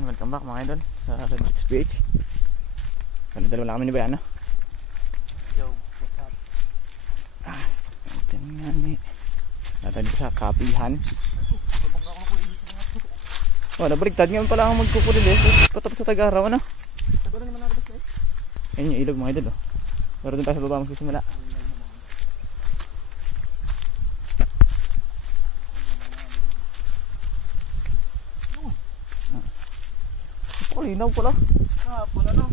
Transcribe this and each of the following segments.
Yan, welcome back mga idol sa Red 6PH. Dalawa lang kami ni Bayana. Yo, what's up? Ito nga ni natin sa kapihan. Nabaligtad nga pala ang magkukulil eh. Patapos sa Tagaraw ano? Tagal naman ako basta eh. Ayun yung ilog mga idol oh. Pero dun tayo sa baba magsisimula. Linaw pala. Kahapon ano?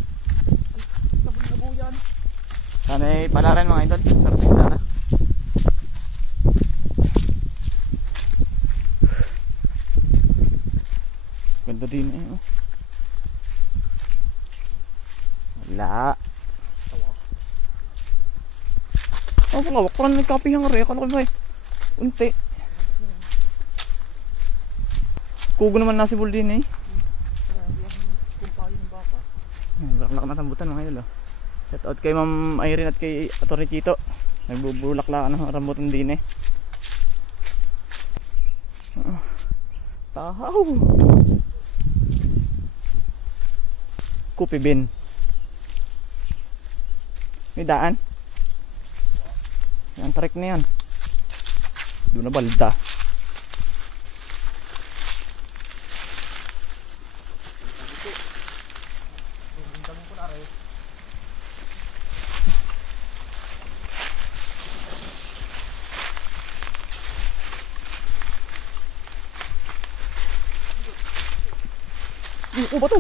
Sabon na po yan. Sana ay palaran mga idol. Sarapin sana. Ganda din eh oh. Wala. Oh palawak pa rin nagkapihang rin. Akala ko ba eh. Unti. Kugo naman nasibol din eh. Bulaklak na rambutan mga idol oh. Shout out kay Ma'am Irene at kay Atty. Chito. Nagbubulaklak ng rambutan din eh. Tahaw. Kupi bin. May daan. Ang tarik na yan. Doon na balda. Oh, bato!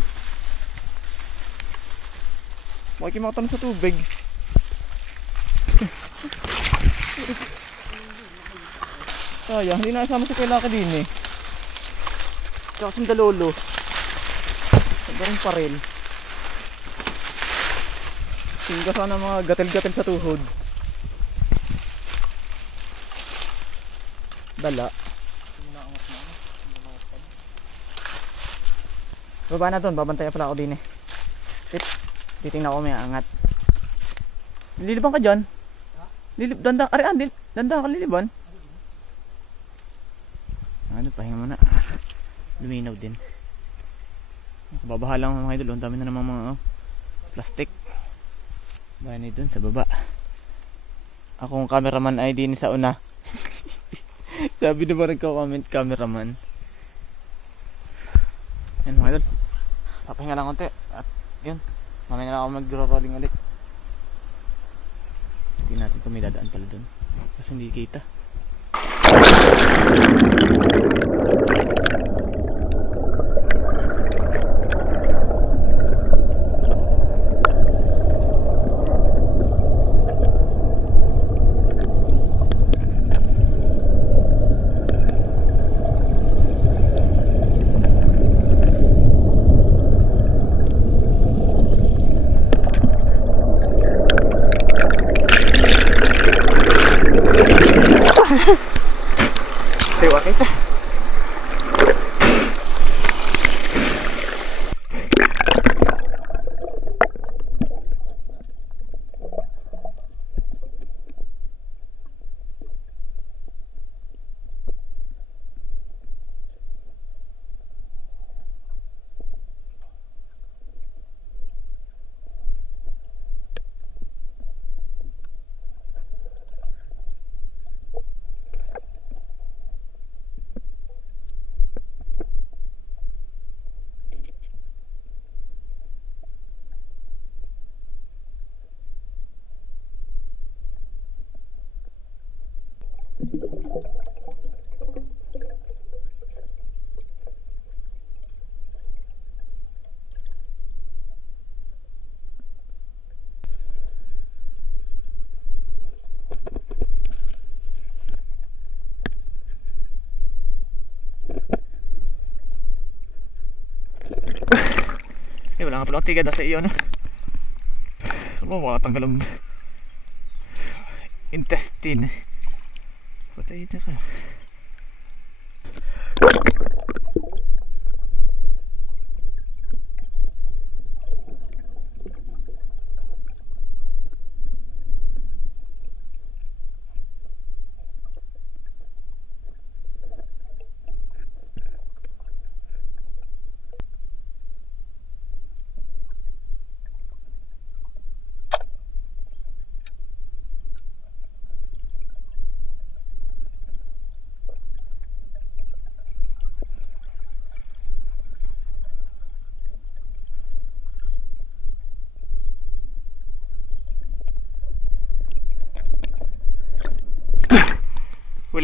Makikimakatan sa tubig. Sayang, hindi na isama si Kuya din eh. Tsaka sundalolo. Nagkaroon pa rin. Tingga sana mga gatel-gatel sa tuhod. Dala. Baba na doon, babantay pala ako din eh. Titingnan ko may angat. Liliban ka dyan? Danda ka liliban. Ano, pahinga muna. Luminaw din. Babaha lang mga idol, ang dami na namang mga plastic. Bahan na doon sa baba. Akong cameraman ay din sa una. Sabi na ba nagka-comment cameraman? Yan mga idol, papahinga lang konti at yun, mamaya na lang ako mag-rolling ulit. Hindi natin kung may dadaan pala dun kasi hindi kita. Tiwa kita. Wala nga pala akong tigad sa iyo no? Wala tanggal ang intestine. Patay na ka.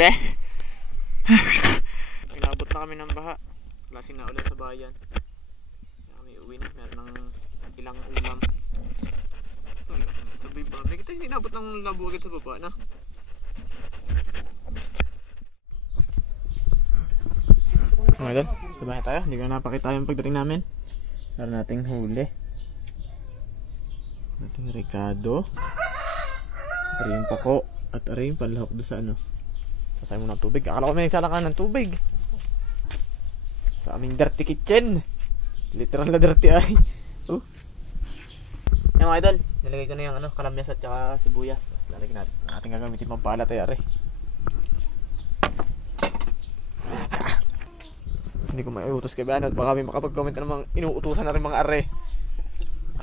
huli. Inabot na kami ng baha. Klaseng na ulan sa bayan. Kaya kami uwi na. Meron ng ilang ulam. Sabi ba? May kita yung inabot ng labo agad sa baba na. Mga idol, sabay tayo. Hindi ko napakita yung pagdating namin. Meron nating huli. Nating Ricardo. Ari yung pako. At ari yung panlahok doon sa ano. Pasay mo ng tubig. Akala ko may nagsalakan ng tubig. Sa aming dirty kitchen. Literal na dirty ay. Yung mga idol, nilagay ko na yung ano, kalamyas at saka sibuyas. Tapos lalagyan natin. Ang ating gagamitin pang pala tayo ari. Hindi ko maiutos kay Banot. Baka may makapag-comment na namang inuutusan na rin mga are.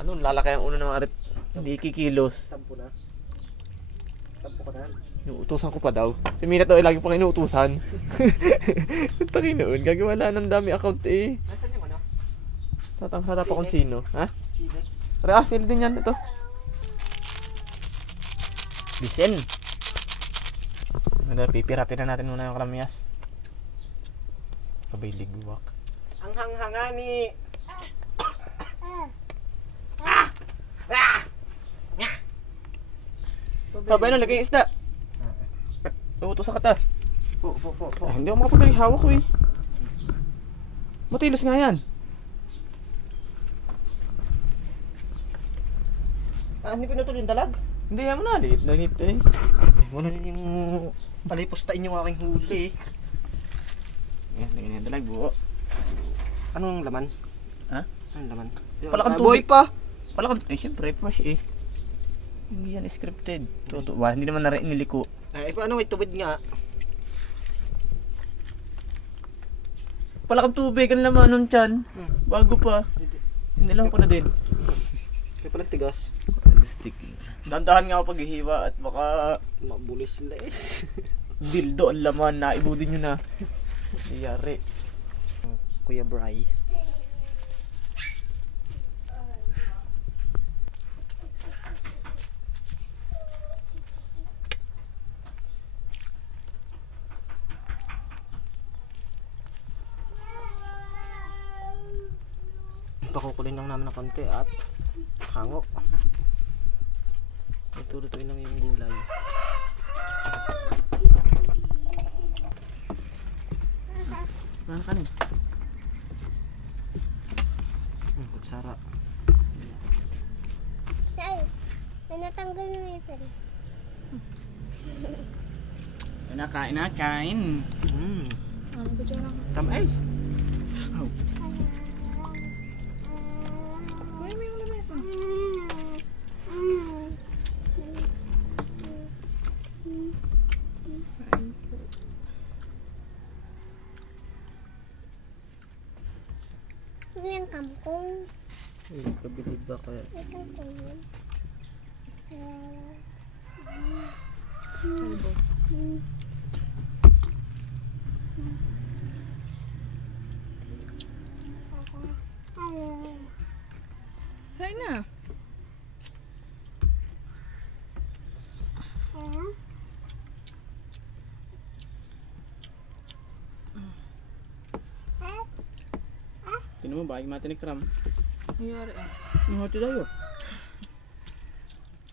Ano, lalaki ang uno ng mga are. Hindi kikilos. Tampo na. Tampo ka na. Inuutusan ko pa daw. Si Mina to ay lagi pang inuutusan. Taki noon, gagawala ng dami account eh. Nasaan yung ano? Tatang-hata pa kung sino. Ha? Chile. Sila din yan ito. Listen. Pipiratin na natin muna yung kalamyas. Sabay ligwak. Ang hanghangani. Sabay na, lagay yung isda. Uutusan ka ta. Po. Hindi ako makapag-hawak ko eh. Matilos nga yan. Hindi pinutol yung dalag? Hindi yan mo na, dagit eh. Wala rin yung talipustain yung aking huli. Yan, lagyan yung dalag, buo. Anong laman? Ha? Anong laman? Palakang Boy tubig. pa! Palakang, syempre, fresh eh. Hindi yan scripted. Totoo, hindi naman na rin niliko. Ay, paano may tubig nga? Palakang tubig, ang laman nun tiyan. Bago pa. Inilaw ko na din. Kaya pala tigas. Dandahan nga ako paghihiwa at baka Mabulis sila eh. dildo ang laman, naibudin nyo na. Iyari. Kuya Bry. Pakukulin lang namin ng konti at hango. Ito-lutuin lang yung gulay. Ano kanin? Kutsara. Ay, natanggal na yung pen. Kain na, kain. Tamis. May ulam esa. Ano yung kangkong? Pabilib ba kaya? Ito ko yun. Kain na. Sino mo ba? Mati ni Kram. Nangyari ah. Ang hati tayo.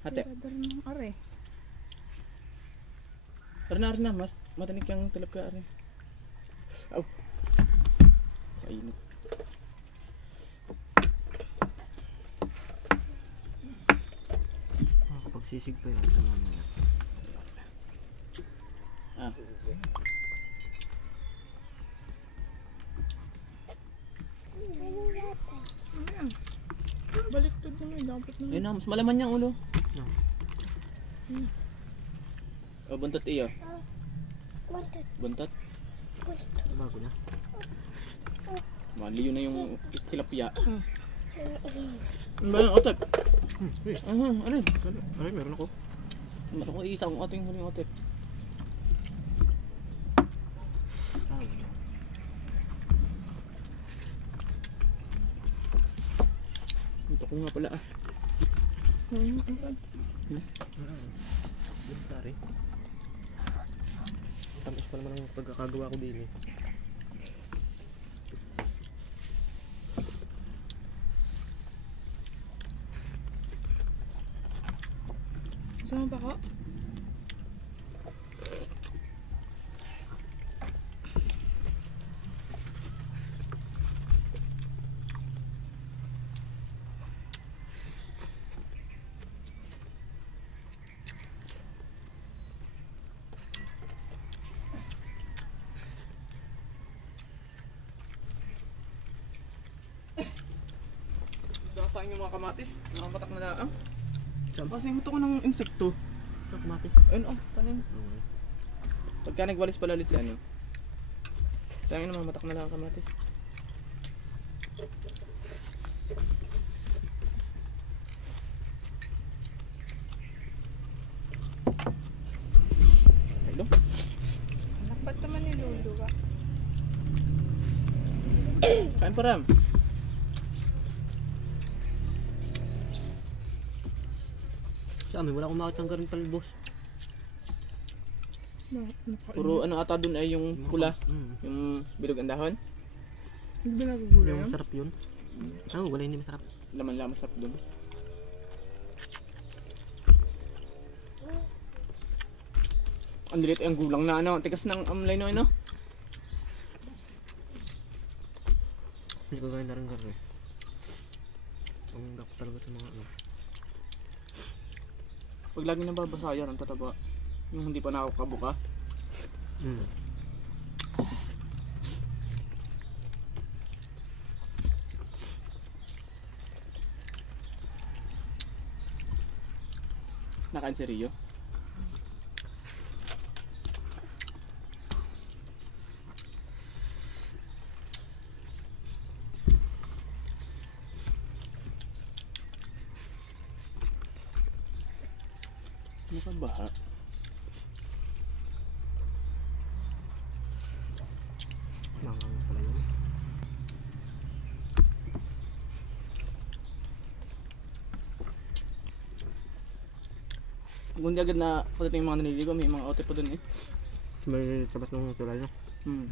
Hati. Radar ng are. Arna, mas matinik yung tilap ka rin. Aw. Kainit. Kapag sisig pa yun, tama na. Ah. Ayan. Baliktad naman. Dapat na. Ayun na, mas malaman niyang ulo. No. O, buntot iyo. Buntot. Buntot. Bago na. Maliyo na yung tilapia. Hmm. Ano ba yung otep? Ano yun? Ay, meron ako. Meron ko isa kung ating huling otep. Ito ko nga pala ah. Pare. Tamis. pa naman ang pagkakagawa ko din eh. Gusto mo pa ko? Saan yung mga kamatis? Nakamatak na lang. Kasi ito ko ng insekto. Sa kamatis. Ayun oh, tanim. Pagka nagwalis pala ulit si ano. Sabi naman matak na lang ang kamatis. Hello? Dapat naman ni Lulu ba? Kain pa Ram. Sa amin, wala akong makita ng garing talbos. Puro ano ata dun ay yung pula. Mm. Yung bilog ang dahon. Hindi ba nagugulay Yung yan? masarap yun. Oo, wala hindi masarap. Laman-laman sarap dun. Ang lilit ay ang gulang na ano. Tigas ng amlay no ano. Hindi ko gawin na rin garing. Ang dapat talaga sa mga ano. Pag lagi nababasa yan ang tataba. Yung hindi pa nakakabuka. Mm. Nakain si Rio. Ano ka ba? Mangang pala yun. Kung hindi agad na pagdating yung mga naliligo, may mga ote pa dun eh. May sabat ng tulay no? Hmm.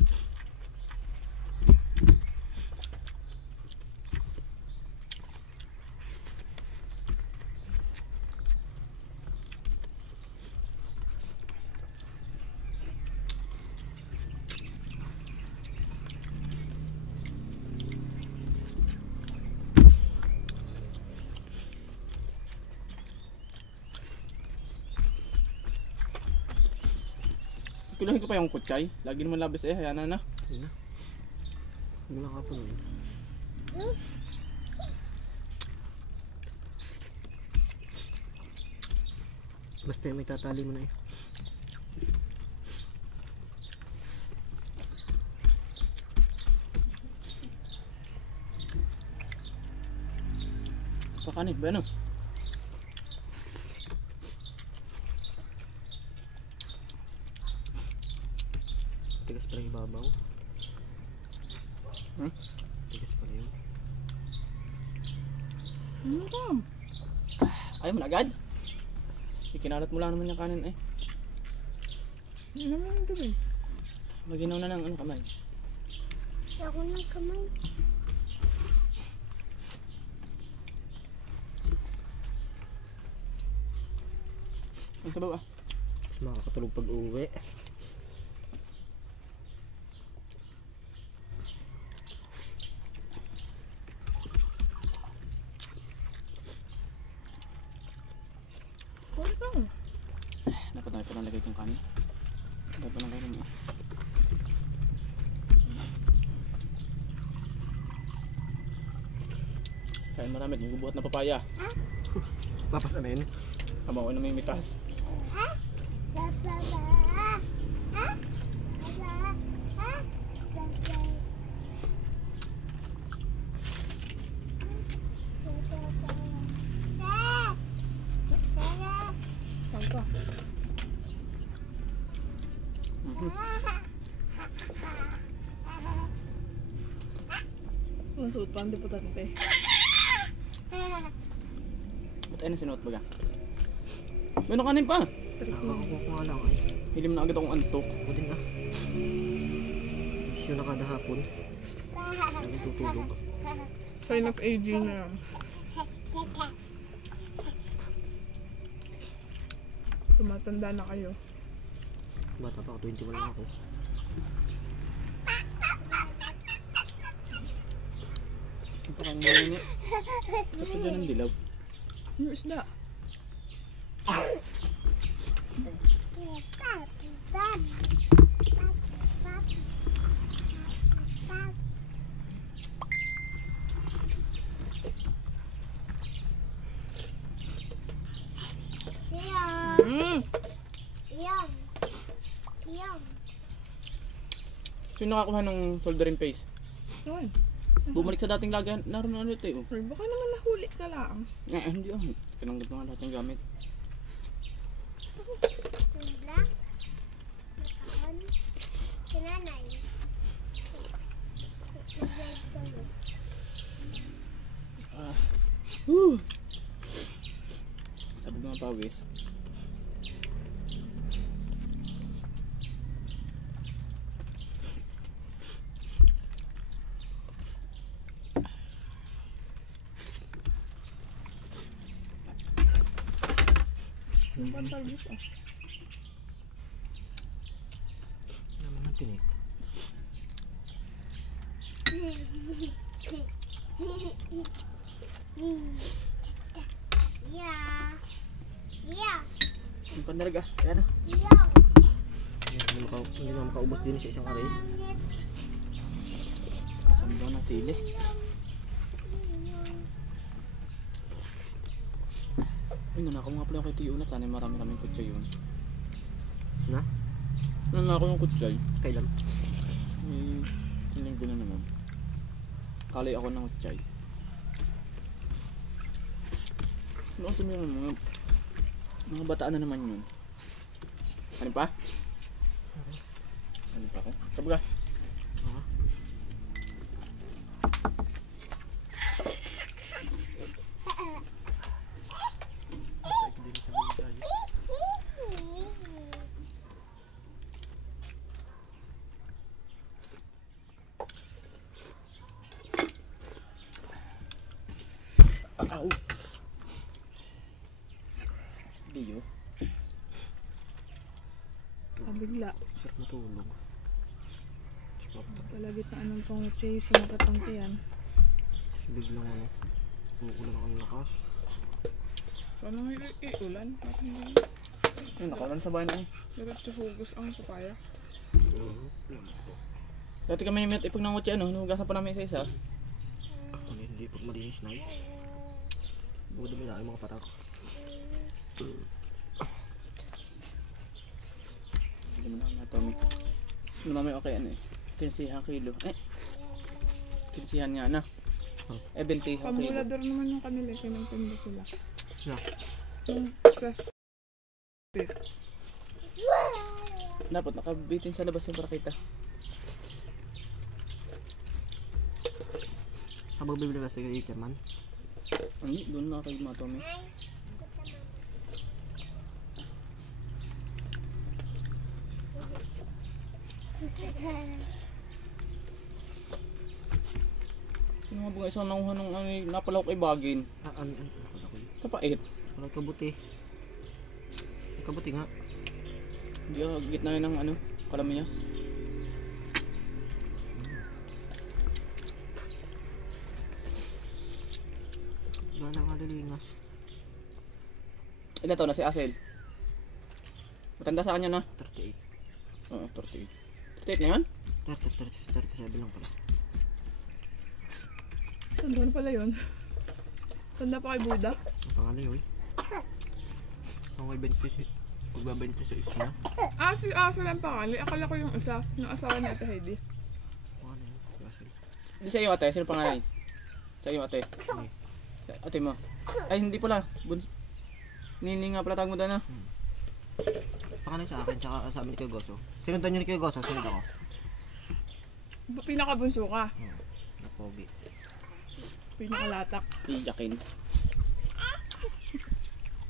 Kilahin ko pa yung kutsay. Lagi naman labis eh. Hayaan na na. Yun na. Wala ka po nun. Basta may tatali mo na eh. Pakanit ba ano? Tigas pala yung ibabaw. Hmm? Tigas pala yun. Ano ka? Ayaw mo na agad? Ikinalat mo lang naman yung kanin eh. Ano naman yung tubig? Maginaw na ng ano kamay. Ako ng kamay. Ang sabaw ah. Tapos makakatulog pag uwi. Kulit ka. Dapat na pa nalagay kong kanin. Dapat na kanin ah. Kain marami. Nagubuhat na papaya. Papas ano yun? Habang ako na may mitas. Saan ka? Ang suot pa, hindi po tatante. Ba't ay na sinuot baga? Meron kanin pa. Trip na. Nakakakuha ko nga lang eh. Hilim na agad akong antok. Ako din ah. Isyo na kada hapon. Nagtutulog. Sign of aging na yan. Tumatanda na kayo. Bata pa ako, 21 lang ako. Ang pakangyayin niya. Ba't ka dyan ang dilaw? Yung isda. Mm. Sino nakakuha ng soldering paste? Yun. Bumalik sa dating lagyan. Naroon na ulit eh. Oh. Uy, baka naman nahuli ka lang. Hindi ah. Pinanggap na nga lahat ng gamit. Sabi mga pawis. Yung pantalbos ah. Ano mga tinik? Yung pandarga. Ayan ah. Hindi na makaubos din sa isang aray. Kasama daw ng sili. Ay, nanakaw nga pala yung kay Tiyo na. Sana marami-raming kutsay yun. Na? Nanakaw yung kutsay. Kailan? Eh, linggo na naman. Kalay ako ng kutsay. Ano kasi meron mga bataan na naman yun. Ano pa? Ano pa ako? Sabi ka? Ow! Diyo. Kabigla. Sarap matulog. Palagit na anong pangutsi sa matatangke yan. Biglang ano. Uulan ang lakas. Sana may iulan. Bakit hindi? Ay, nakawalan sa bahay na eh. Diretso hugas ang papaya. Dati kami ni Met, ipag ng kutsi ano, hinugasan pa namin isa-isa. Hindi pag malinis na eh. Budo may dahil mga patak. Hindi mo na Tommy. Ano naman okay ano eh. 15 kilo. Eh. 15 nga na. 20 kilo. Pamulador naman yung kanila. Pinagtinda sila. Na? Yung plastic. Dapat nakabitin sa labas yung para kita. Habang bibili ka sa ikan man. Ano? Doon na kayo mga Tommy. Sino nga ba nga isang nanguha ng ano, napalaw kay Bagin? Ano ko yun? Kapait. Walang kabuti. Kabuti nga. Hindi ka gitna yun ng ano, kalamias. Gala nga lilingas. Ilan taon na si Asel? Matanda sa kanya na? 38. Oo, 38. 38 na yan? 37 lang pala. Tanda na pala yun. Tanda pa kay Buda. Ang pangalan yun. Ang may 26. Magbabenta sa isla. Ah, si Asel ang pangalan. Akala ko yung isa. Yung asawa ni Ate Heidi. Ano yun? Russell. Hindi sa iyo ate, sino pangalan? Sa iyo ate. Ate mo. Ay hindi pala. Nini nga pala tawag mo doon ah. Pangalan sa akin, tsaka sa amin ni Kuya Goso. Sinundan nyo ni Kuya Goso, sunod ako. Pinakabunso ka. Napogi. Pinakalatak. Iyakin.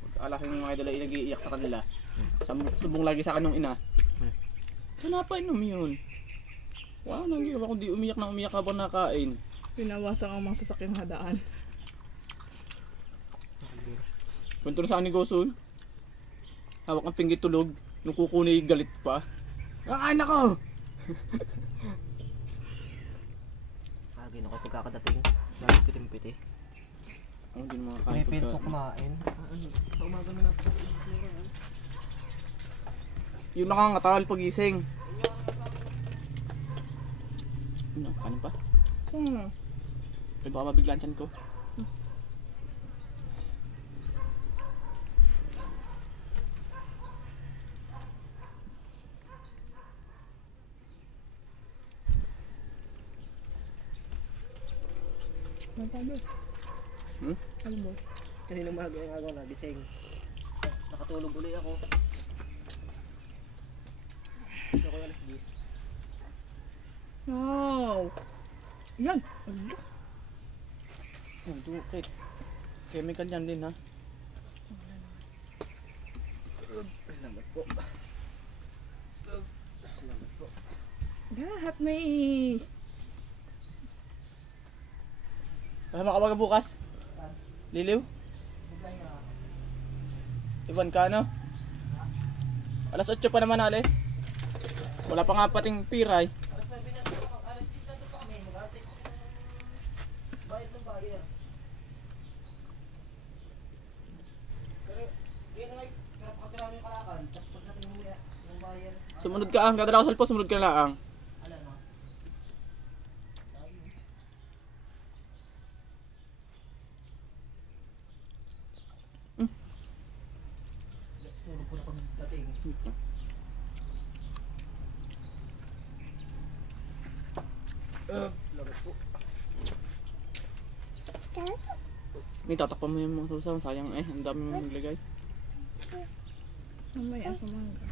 Pag alaking mga idol ay nag-iiyak sa kanila. Subong lagi sa akin ng ina. Sana pa inom yun. Wow, nang ginawa ko di umiyak na umiyak habang nakain. Pinawasan ang mga sasakyang hadaan. Kwento na sa akin ni Gosul. Hawak ang pinggit tulog. Nung kukunay galit pa. Nakain ako! Lagi na ako pagkakadating. Lagi pitim-piti. Ano din mga kain Pipil ko pagka... kumain. Sa umaga na natin. Yung nakangatal pagising. Ano, kanin pa? Ay baka mabiglaan siyan ko. Ano pa, boss? Hmm? Ano, boss? Kanina umaga yung agaw nagising. Nakatulog uli ako. Ito ko yung alas 10. Wow! Yan! Ala! Oh, dukit. Chemical yan din ha. Salamat po. Salamat po. Lahat may... Kasama ka ba bukas? Liliw? Iwan ka no? Alas 8 pa naman alis. Wala pa nga pating piray. Sumunod ka ang dadala ko sa salpo, sumunod ka na lang. Tulog ko na pagdating. Salamat po. May tatakpan mo yung mga susaw, sayang eh, ang dami mo naglagay. Mamaya sa mangga.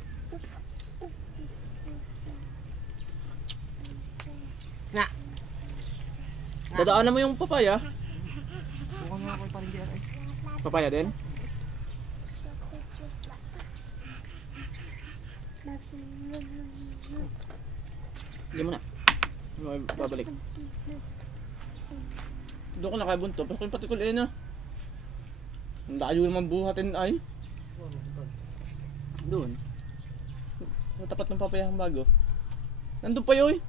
Dadaanan mo yung papaya. Bukan nga ako yung parang diyan eh. Papaya din? Hindi mo na. Babalik. Doon ko na kay Bunto. Pasok yung patikul eh na. Ang layo naman buhatin ay. Doon. Sa tapat ng papayahang bago. Nandun pa yoy.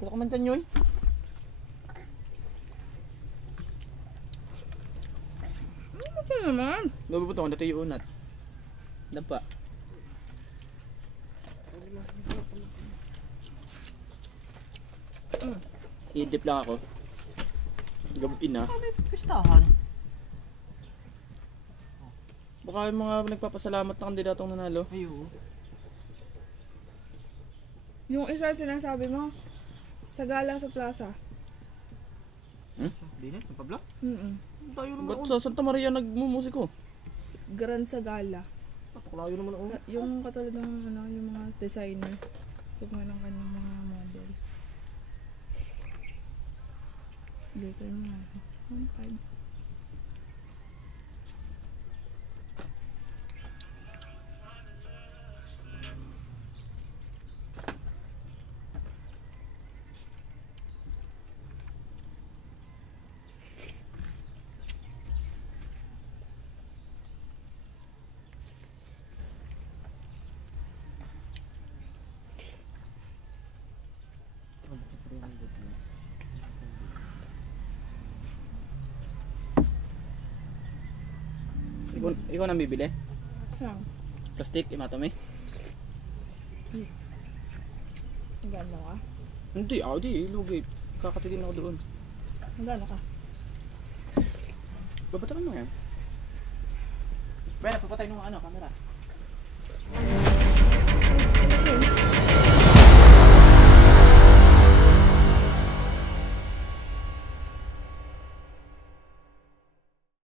Wala ka man dyan yoy. Ito naman. Nabubuto ko dati yung unat. Dampa. I-dip lang ako. Gabuin na. May pistahan. Baka yung mga nagpapasalamat na kandidatong nanalo. Ayo. Yung isa sinasabi mo, sa gala sa plaza. Di na, ang pabla. Tayo naman Ba't ako. sa Santa Maria nagmumusiko? Grand sa gala. Patuklayo naman ako. Yung katulad ng ano, yung mga designer. Yung mga ng kanyang mga model. Dito yung mga 1.5. Ikaw nang bibili? Saan? Plastic, imatome? Magano ka? Hindi, di, lugi. Kakatigin ako doon. Magano ka? Babatakan mo yan. Bella, papatay mo ang ano, camera. Okay.